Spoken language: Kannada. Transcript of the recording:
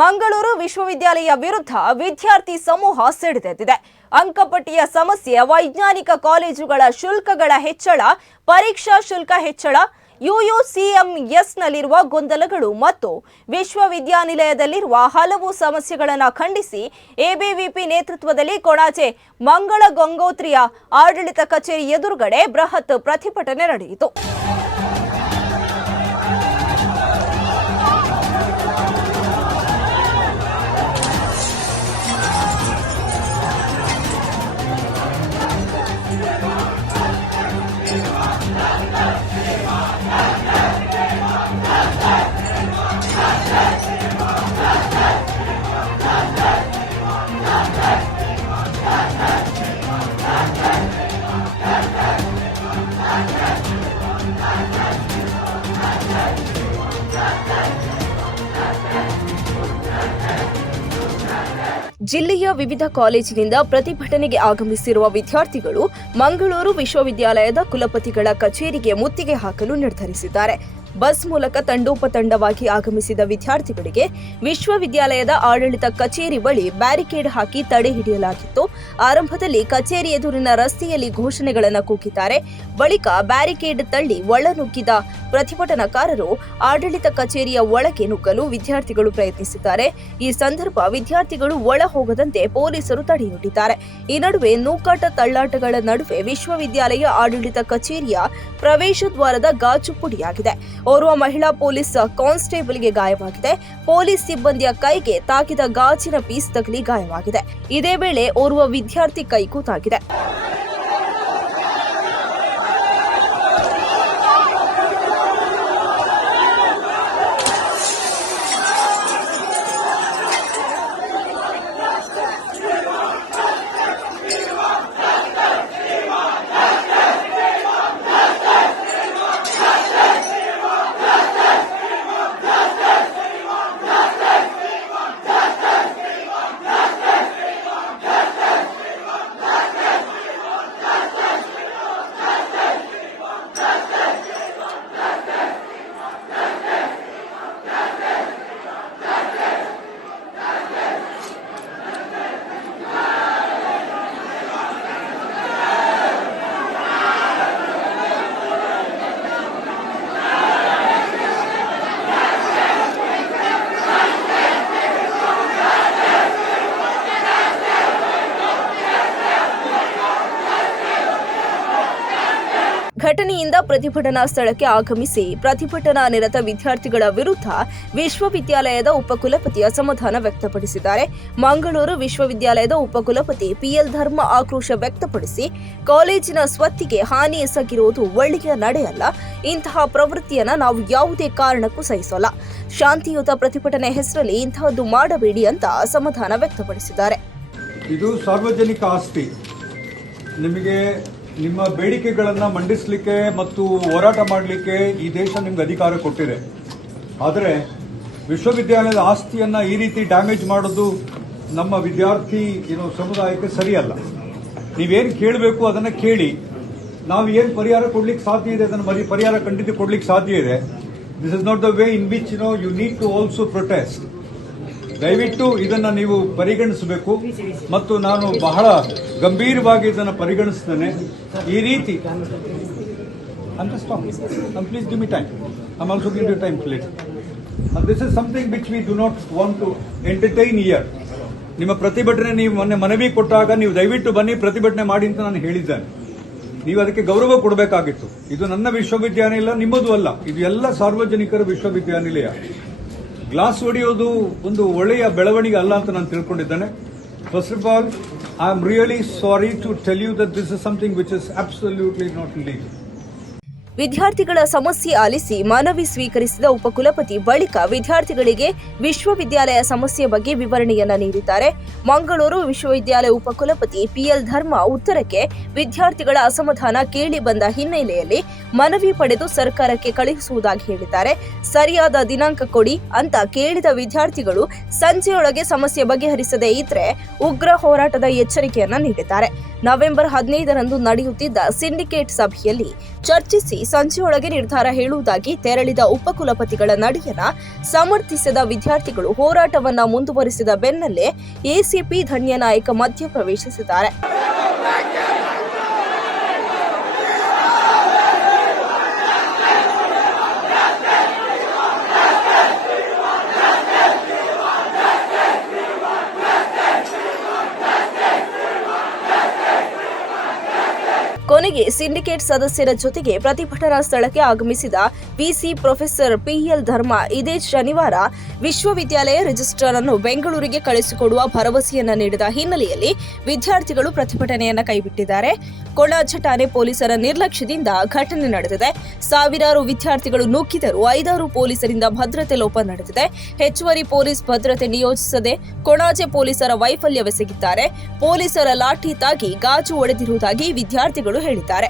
ಮಂಗಳೂರು ವಿಶ್ವವಿದ್ಯಾಲಯ ವಿರುದ್ಧ ವಿದ್ಯಾರ್ಥಿ ಸಮೂಹ ಸಿಡಿದೆದ್ದಿದೆ. ಅಂಕಪಟ್ಟಿಯ ಸಮಸ್ಯೆ, ವೈಜ್ಞಾನಿಕ ಕಾಲೇಜುಗಳ ಶುಲ್ಕಗಳ ಹೆಚ್ಚಳ, ಪರೀಕ್ಷಾ ಶುಲ್ಕ ಹೆಚ್ಚಳ, ಯುಯುಸಿಎಂಎಸ್ನಲ್ಲಿರುವ ಗೊಂದಲಗಳು ಮತ್ತು ವಿಶ್ವವಿದ್ಯಾನಿಲಯದಲ್ಲಿರುವ ಹಲವು ಸಮಸ್ಯೆಗಳನ್ನು ಖಂಡಿಸಿ ಎಬಿವಿಪಿ ನೇತೃತ್ವದಲ್ಲಿ ಕೊಣಾಜೆ ಮಂಗಳ ಗಂಗೋತ್ರಿಯ ಆಡಳಿತ ಕಚೇರಿ ಎದುರುಗಡೆ ಬೃಹತ್ ಪ್ರತಿಭಟನೆ ನಡೆಯಿತು. ಜಿಲ್ಲೆಯ ವಿವಿಧ ಕಾಲೇಜಿನಿಂದ ಪ್ರತಿಭಟನೆಗೆ ಆಗಮಿಸಿರುವ ವಿದ್ಯಾರ್ಥಿಗಳು ಮಂಗಳೂರು ವಿಶ್ವವಿದ್ಯಾಲಯದ ಕುಲಪತಿಗಳ ಕಚೇರಿಗೆ ಮುತ್ತಿಗೆ ಹಾಕಲು ನಿರ್ಧರಿಸಿದ್ದಾರೆ. ಬಸ್ ಮೂಲಕ ತಂಡೋಪತಂಡವಾಗಿ ಆಗಮಿಸಿದ ವಿದ್ಯಾರ್ಥಿಗಳಿಗೆ ವಿಶ್ವವಿದ್ಯಾಲಯದ ಆಡಳಿತ ಕಚೇರಿ ಬಳಿ ಬ್ಯಾರಿಕೇಡ್ ಹಾಕಿ ತಡೆ ಹಿಡಿಯಲಾಗಿತ್ತು. ಆರಂಭದಲ್ಲಿ ಕಚೇರಿ ಎದುರಿನ ರಸ್ತೆಯಲ್ಲಿ ಘೋಷಣೆಗಳನ್ನು ಕೂಗಿದ್ದಾರೆ. ಬಳಿಕ ಬ್ಯಾರಿಕೇಡ್ ತಳ್ಳಿ ಒಳನುಗ್ಗಿದ ಪ್ರತಿಭಟನಾಕಾರರು ಆಡಳಿತ ಕಚೇರಿಯ ಒಳಗೆ ನುಗ್ಗಲು ವಿದ್ಯಾರ್ಥಿಗಳು ಪ್ರಯತ್ನಿಸಿದ್ದಾರೆ. ಈ ಸಂದರ್ಭ ವಿದ್ಯಾರ್ಥಿಗಳು ಒಳ ಹೋಗದಂತೆ ಪೊಲೀಸರು ತಡೆಹಿಡಿದಿದ್ದಾರೆ. ಈ ನಡುವೆ ನೂಕಾಟ ತಳ್ಳಾಟಗಳ ನಡುವೆ ವಿಶ್ವವಿದ್ಯಾಲಯ ಆಡಳಿತ ಕಚೇರಿಯ ಪ್ರವೇಶ ದ್ವಾರದ ಗಾಜು ಪುಡಿಯಾಗಿದೆ. ಓರ್ವ ಮಹಿಳಾ ಪೊಲೀಸ್ ಕಾನ್ಸ್ಟೇಬಲ್ಗೆ ಗಾಯವಾಗಿದೆ. ಪೊಲೀಸ್ ಸಿಬ್ಬಂದಿಯ ಕೈಗೆ ತಾಕಿದ ಗಾಜಿನ ಪೀಸ್ ತಗಲಿ ಗಾಯವಾಗಿದೆ. ಇದೇ ವೇಳೆ ಓರ್ವ ವಿದ್ಯಾರ್ಥಿ ಕೈಗೂ ತಾಗಿದೆ. ಘಟನೆಯಿಂದ ಪ್ರತಿಭಟನಾ ಸ್ಥಳಕ್ಕೆ ಆಗಮಿಸಿ ಪ್ರತಿಭಟನಾ ನಿರತ ವಿದ್ಯಾರ್ಥಿಗಳ ವಿರುದ್ಧ ವಿಶ್ವವಿದ್ಯಾಲಯದ ಉಪಕುಲಪತಿ ಅಸಮಾಧಾನ ವ್ಯಕ್ತಪಡಿಸಿದ್ದಾರೆ. ಮಂಗಳೂರು ವಿಶ್ವವಿದ್ಯಾಲಯದ ಉಪಕುಲಪತಿ ಪಿಎಲ್ ಧರ್ಮ ಆಕ್ರೋಶ ವ್ಯಕ್ತಪಡಿಸಿ, ಕಾಲೇಜಿನ ಸ್ವತ್ತಿಗೆ ಹಾನಿ ಎಸಗಿರುವುದು ಒಳ್ಳೆಯ ನಡೆಯಲ್ಲ. ಇಂತಹ ಪ್ರವೃತ್ತಿಯನ್ನು ನಾವು ಯಾವುದೇ ಕಾರಣಕ್ಕೂ ಸಹಿಸೋಲ್ಲ. ಶಾಂತಿಯುತ ಪ್ರತಿಭಟನೆ ಹೆಸರಲ್ಲಿ ಇಂತಹದ್ದು ಮಾಡಬೇಡಿ ಅಂತ ಅಸಮಾಧಾನ ವ್ಯಕ್ತಪಡಿಸಿದ್ದಾರೆ. ಇದು ಸಾರ್ವಜನಿಕ ಆಸ್ತಿ. ನಿಮಗೆ ನಿಮ್ಮ ಬೇಡಿಕೆಗಳನ್ನು ಮಂಡಿಸಲಿಕ್ಕೆ ಮತ್ತು ಹೋರಾಟ ಮಾಡಲಿಕ್ಕೆ ಈ ದೇಶ ನಿಮ್ಗೆ ಅಧಿಕಾರ ಕೊಟ್ಟಿದೆ. ಆದರೆ ವಿಶ್ವವಿದ್ಯಾಲಯದ ಆಸ್ತಿಯನ್ನು ಈ ರೀತಿ ಡ್ಯಾಮೇಜ್ ಮಾಡೋದು ನಮ್ಮ ವಿದ್ಯಾರ್ಥಿ ಸಮುದಾಯಕ್ಕೆ ಸರಿಯಲ್ಲ. ನೀವೇನು ಕೇಳಬೇಕು ಅದನ್ನು ಕೇಳಿ. ನಾವು ಏನು ಪರಿಹಾರ ಕೊಡ್ಲಿಕ್ಕೆ ಸಾಧ್ಯ ಇದೆ ಅದನ್ನು ಪರಿಹಾರ ಖಂಡಿತ ಕೊಡ್ಲಿಕ್ಕೆ ಸಾಧ್ಯ ಇದೆ. This is not the way in which you need to also protest. ದಯವಿಟ್ಟು ಇದನ್ನು ನೀವು ಪರಿಗಣಿಸಬೇಕು ಮತ್ತು ನಾನು ಬಹಳ ಗಂಭೀರವಾಗಿ ಇದನ್ನು ಪರಿಗಣಿಸ್ತೇನೆ. ಈ ರೀತಿ please give me time. I am also give you time please. This is something which we do not want to entertain here. ನಿಮ್ಮ ಪ್ರತಿಭಟನೆ ನೀವು ಮೊನ್ನೆ ಮನವಿ ಕೊಟ್ಟಾಗ ನೀವು ದಯವಿಟ್ಟು ಬನ್ನಿ ಪ್ರತಿಭಟನೆ ಮಾಡಿ ಅಂತ ನಾನು ಹೇಳಿದ್ದೇನೆ. ನೀವು ಅದಕ್ಕೆ ಗೌರವ ಕೊಡಬೇಕಾಗಿತ್ತು. ಇದು ನನ್ನ ವಿಶ್ವವಿದ್ಯಾನಿಲಯ, ನಿಮ್ಮದು ಅಲ್ಲ. ಇದು ಎಲ್ಲ ಸಾರ್ವಜನಿಕರ ವಿಶ್ವವಿದ್ಯಾನಿಲಯ. ಗ್ಲಾಸ್ ಹೊಡೆಯೋದು ಒಂದು ಒಳ್ಳೆಯ ಬೆಳವಣಿಗೆ ಅಲ್ಲ ಅಂತ ನಾನು ತಿಳ್ಕೊಂಡಿದ್ದೇನೆ. First of all, I am really sorry to tell you that this is something which is absolutely not legal. ವಿದ್ಯಾರ್ಥಿಗಳ ಸಮಸ್ಯೆ ಆಲಿಸಿ ಮನವಿ ಸ್ವೀಕರಿಸಿದ ಉಪಕುಲಪತಿ ಬಳಿಕ ವಿದ್ಯಾರ್ಥಿಗಳಿಗೆ ವಿಶ್ವವಿದ್ಯಾಲಯ ಸಮಸ್ಯೆ ಬಗ್ಗೆ ವಿವರಣೆಯನ್ನ ನೀಡಿದ್ದಾರೆ. ಮಂಗಳೂರು ವಿಶ್ವವಿದ್ಯಾಲಯ ಉಪಕುಲಪತಿ ಪಿಎಲ್ ಧರ್ಮ ಉತ್ತರಕ್ಕೆ ವಿದ್ಯಾರ್ಥಿಗಳ ಅಸಮಾಧಾನ ಕೇಳಿ ಬಂದ ಹಿನ್ನೆಲೆಯಲ್ಲಿ ಮನವಿ ಪಡೆದು ಸರ್ಕಾರಕ್ಕೆ ಕಳುಹಿಸುವುದಾಗಿ ಹೇಳಿದ್ದಾರೆ. ಸರಿಯಾದ ದಿನಾಂಕ ಕೊಡಿ ಅಂತ ಕೇಳಿದ ವಿದ್ಯಾರ್ಥಿಗಳು ಸಂಜೆಯೊಳಗೆ ಸಮಸ್ಯೆ ಬಗೆಹರಿಸದೇ ಇದ್ರೆ ಉಗ್ರ ಹೋರಾಟದ ಎಚ್ಚರಿಕೆಯನ್ನ ನೀಡಿದ್ದಾರೆ. ನವೆಂಬರ್ 15ರಂದು ನಡೆಯುತ್ತಿದ್ದ ಸಿಂಡಿಕೇಟ್ ಸಭೆಯಲ್ಲಿ ಚರ್ಚಿಸಿ ಸಂಜೆಯೊಳಗೆ ನಿರ್ಧಾರ ಹೇಳುವುದಾಗಿ ತೆರಳಿದ ಉಪಕುಲಪತಿಗಳ ನಡೆಯನ್ನ ಸಮರ್ಥಿಸಿದ ವಿದ್ಯಾರ್ಥಿಗಳು ಹೋರಾಟವನ್ನ ಮುಂದುವರಿಸಿದ ಬೆನ್ನಲ್ಲೇ ಎಸಿಪಿ ಧನ್ಯನಾಯಕ್ ಮಧ್ಯಪ್ರವೇಶಿಸಿದ್ದಾರೆ. ಕೊನೆಗೆ ಸಿಂಡಿಕೇಟ್ ಸದಸ್ಯರ ಜೊತೆಗೆ ಪ್ರತಿಭಟನಾ ಸ್ಥಳಕ್ಕೆ ಆಗಮಿಸಿದ ವಿಸಿ ಪ್ರೊಫೆಸರ್ ಪಿಎಲ್ ಧರ್ಮ ಇದೇ ಶನಿವಾರ ವಿಶ್ವವಿದ್ಯಾಲಯ ರಿಜಿಸ್ಟ್ರಾರ್ ಅನ್ನು ಬೆಂಗಳೂರಿಗೆ ಕಳಿಸಿಕೊಡುವ ಭರವಸೆಯನ್ನ ನೀಡಿದ ಹಿನ್ನೆಲೆಯಲ್ಲಿ ವಿದ್ಯಾರ್ಥಿಗಳು ಪ್ರತಿಭಟನೆಯನ್ನ ಕೈಬಿಟ್ಟಿದ್ದಾರೆ. ಕೊಣಾಜೆ ಠಾಣೆ ಪೊಲೀಸರ ನಿರ್ಲಕ್ಷ್ಯದಿಂದ ಘಟನೆ ನಡೆದಿದೆ. ಸಾವಿರಾರು ವಿದ್ಯಾರ್ಥಿಗಳು ನುಗ್ಗಿದರೂ 5 ಪೊಲೀಸರಿಂದ ಭದ್ರತೆ ಲೋಪ ನಡೆದಿದೆ. ಹೆಚ್ಚುವರಿ ಪೊಲೀಸ್ ಭದ್ರತೆ ನಿಯೋಜಿಸದೆ ಕೊಣಾಜೆ ಪೊಲೀಸರ ವೈಫಲ್ಯವೆಸಗಿದ್ದಾರೆ. ಪೊಲೀಸರ ಲಾಠಿ ತಾಗಿ ಗಾಜು ಒಡೆದಿರುವುದಾಗಿ ವಿದ್ಯಾರ್ಥಿಗಳು ಹೇಳಿದ್ದಾರೆ.